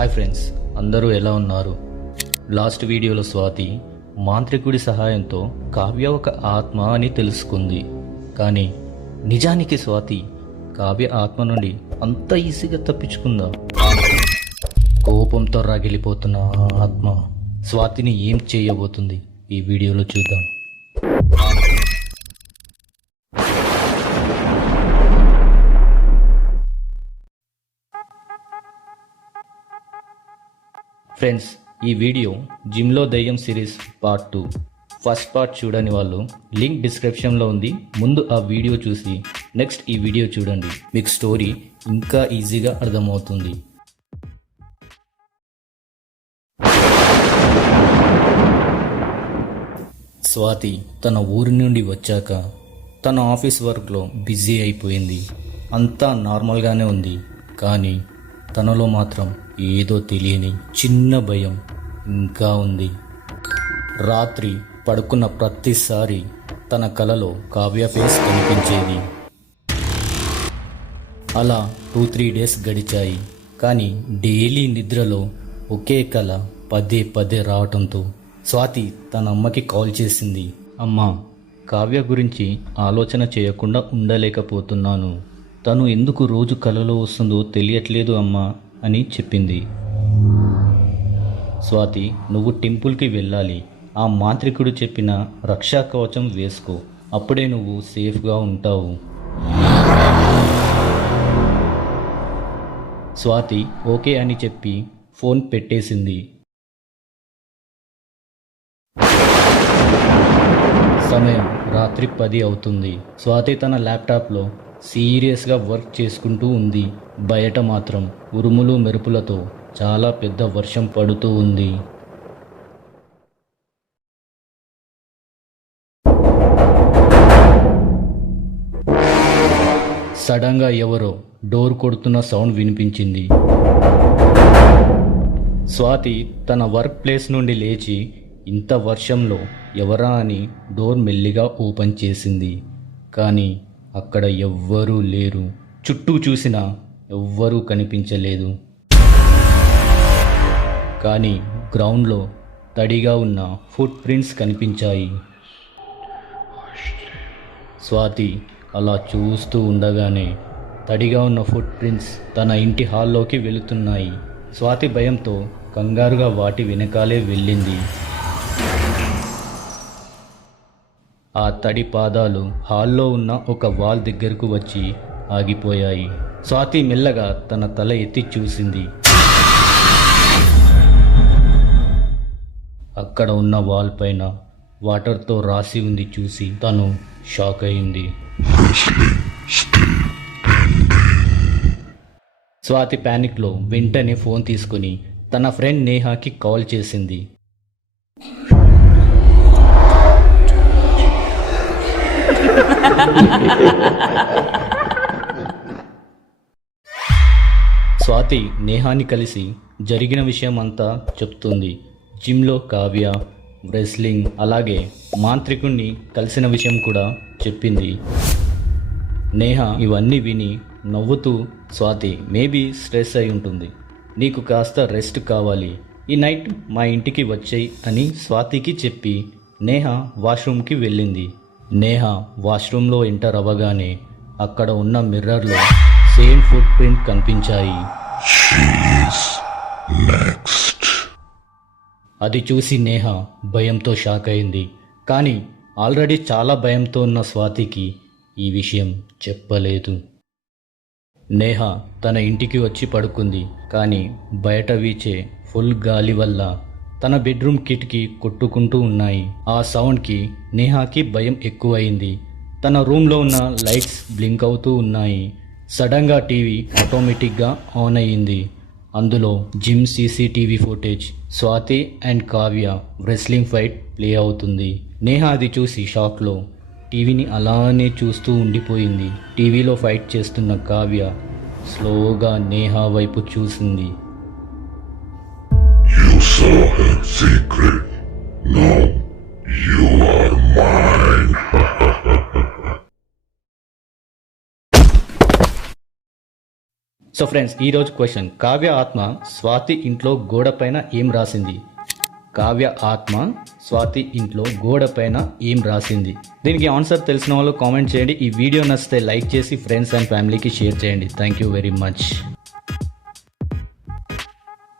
Hi friends, అందరూ ఎలా ఉన్నారు? లాస్ట్ వీడియోలో స్వాతి మాంత్రికుడి సహాయంతో కావ్య ఒక ఆత్మ అని తెలుసుకుంది. కానీ నిజానికి స్వాతి కావ్య ఆత్మ నుండి అంత ఈజీగా తప్పించుకుందా? కోపంతో రగిలిపోతున్న ఆ ఆత్మ స్వాతిని ఏం చేయబోతుంది ఈ వీడియోలో చూద్దాం. ఫ్రెండ్స్, ఈ వీడియో జిమ్లో దయ్యం సిరీస్ పార్ట్ 2 ఫస్ట్ పార్ట్ చూడని వాళ్ళు లింక్ డిస్క్రిప్షన్లో ఉంది. ముందు ఆ వీడియో చూసి నెక్స్ట్ ఈ వీడియో చూడండి, మీకు స్టోరీ ఇంకా ఈజీగా అర్థమవుతుంది. స్వాతి తన ఊరి నుండి వచ్చాక తన ఆఫీస్ వర్క్లో బిజీ అయిపోయింది. అంతా నార్మల్గానే ఉంది, కానీ తనలో మాత్రం ఏదో తెలియని చిన్న భయం ఇంకా ఉంది. రాత్రి పడుకున్న ప్రతిసారి తన కలలో కావ్య ఫేస్ కనిపించేది. అలా 2-3 డేస్ గడిచాయి. కానీ డైలీ నిద్రలో ఒకే కల పదే పదే రావటంతో స్వాతి తన అమ్మకి కాల్ చేసింది. అమ్మా, కావ్య గురించి ఆలోచన చేయకుండా ఉండలేకపోతున్నాను. తను ఎందుకు రోజు కలలో వస్తుందో తెలియట్లేదు అమ్మా అని చెప్పింది. స్వాతి, నువ్వు టెంపుల్కి వెళ్ళాలి. ఆ మాంత్రికుడు చెప్పిన రక్షా కవచం వేసుకో, అప్పుడే నువ్వు సేఫ్గా ఉంటావు. స్వాతి ఓకే అని చెప్పి ఫోన్ పెట్టేసింది. సమయం రాత్రి 10 అవుతుంది. స్వాతి తన ల్యాప్టాప్లో సీరియస్గా వర్క్ చేసుకుంటూ ఉంది. బయట మాత్రం ఉరుములు మెరుపులతో చాలా పెద్ద వర్షం పడుతూ ఉంది. సడన్గా ఎవరో డోర్ కొడుతున్న సౌండ్ వినిపించింది. స్వాతి తన వర్క్ ప్లేస్ నుండి లేచి ఇంత వర్షంలో ఎవరా అని డోర్ మెల్లిగా ఓపెన్ చేసింది. కానీ అక్కడ ఎవ్వరూ లేరు. చుట్టూ చూసినా ఎవ్వరూ కనిపించలేదు. కానీ గ్రౌండ్లో తడిగా ఉన్న ఫుట్ ప్రింట్స్ కనిపించాయి. స్వాతి అలా చూస్తూ ఉండగానే తడిగా ఉన్న ఫుట్ ప్రింట్స్ తన ఇంటి హాల్లోకి వెళుతున్నాయి. స్వాతి భయంతో కంగారుగా వాటి వెనకాలే వెళ్ళింది. ఆ తడి పాదాలు హాల్లో ఉన్న ఒక వాల్ దగ్గరకు వచ్చి ఆగిపోయాయి. స్వాతి మెల్లగా తన తల ఎత్తి చూసింది. అక్కడ ఉన్న వాల్ పైన వాటర్తో రాసి ఉంది చూసి తను షాక్ అయింది. స్వాతి ప్యానిక్లో వెంటనే ఫోన్ తీసుకుని తన ఫ్రెండ్ నేహాకి కాల్ చేసింది. స్వాతి నేహాని కలిసి జరిగిన విషయం అంతా చెప్తుంది. జిమ్లో కావ్య, రెస్లింగ్, అలాగే మాంత్రికుణ్ణి కలిసిన విషయం కూడా చెప్పింది. నేహ ఇవన్నీ విని నవ్వుతూ, స్వాతి మేబీ స్ట్రెస్ అయి ఉంటుంది, నీకు కాస్త రెస్ట్ కావాలి, ఈ నైట్ మా ఇంటికి వచ్చేయి అని స్వాతికి చెప్పి నేహ వాష్రూమ్కి వెళ్ళింది. నేహ వాష్రూమ్లో ఎంటర్ అవ్వగానే అక్కడ ఉన్న మిర్రర్లో సేమ్ ఫుట్ ప్రింట్ కనిపించాయి. అది చూసి నేహ భయంతో షాక్ అయింది. కానీ ఆల్రెడీ చాలా భయంతో ఉన్న స్వాతికి ఈ విషయం చెప్పలేదు. నేహ తన ఇంటికి వచ్చి పడుకుంది. కానీ బయట వీచే ఫుల్ గాలి వల్ల తన బెడ్రూమ్ కిటికీ కొట్టుకుంటూ ఉన్నాయి. ఆ సౌండ్కి నేహాకి భయం ఎక్కువైంది. తన రూమ్లో ఉన్న లైట్స్ బ్లింక్ అవుతూ ఉన్నాయి. సడన్గా టీవీ ఆటోమేటిక్గా ఆన్ అయ్యింది. అందులో gym CCTV footage Swathi and Kavya wrestling fight play అవుతుంది. నేహ అది చూసి షాక్లో టీవీని అలానే చూస్తూ ఉండిపోయింది. టీవీలో ఫైట్ చేస్తున్న కావ్య స్లోగా నేహ వైపు చూసింది. You saw her secret. Now you are mine. So friends, ఈరోజు క్వశ్చన్: కావ్య ఆత్మ స్వాతి ఇంట్లో గోడ పైన ఏం రాసింది? కావ్య ఆత్మ స్వాతి ఇంట్లో గోడ పైన ఏం రాసింది? దీనికి ఆన్సర్ తెలిసిన వాళ్ళు కామెంట్ చేయండి. ఈ వీడియో నచ్చితే లైక్ చేసి ఫ్రెండ్స్ అండ్ ఫ్యామిలీకి షేర్ చేయండి. Thank you very much.